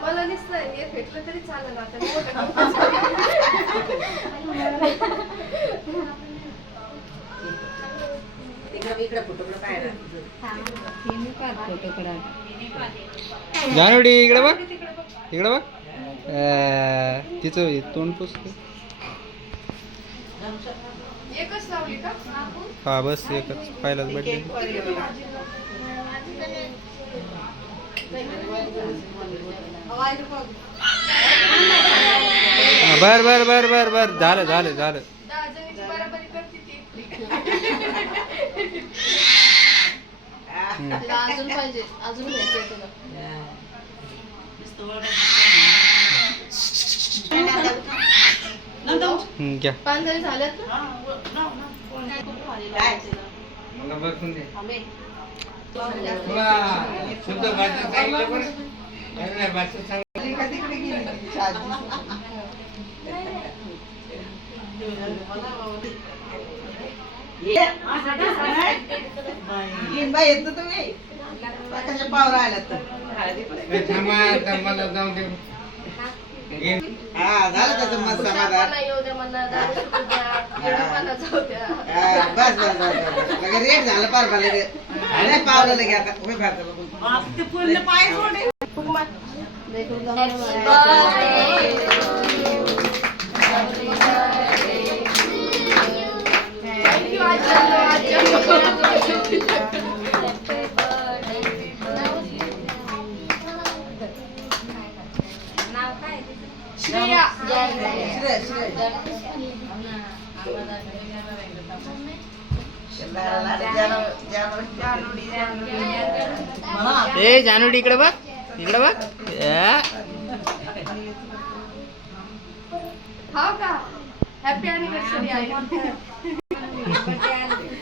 मला नुसतं हे भेटलं तरी चालेल आता जानवडी इकडे बघ इकडे बघ तिचं तोंड पुसते एकच लावली का हा बस एकच पहिलाच बर्थडे बर बर बर बर बर झालं झालं झालं बराबरी करते ती अजून पाहिजे अजून घ्यायचंय तुला घ्या पांढरे झाल्यात मला बसून दे येतो तुम्ही पावर आला तर मला जाऊन दे हा झालं त्याचं मस्त समाधान येऊ द्या मला दारू सुटू द्या मला जाऊ द्या बस बस बस बस लगे रेट झालं पार पार लगे नाही पावलं लगे आता उभे फारतं पूर्ण पाय सोडे थँक्यू आजी श्रेया ए जानवडी इकडे बघ इकडे बघ हो का हॅपी अॅनिव्हर्सरी आई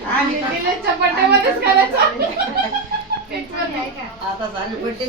आणि निलेशच्या बर्थडे मध्येच करायचं आता झालं बड्डे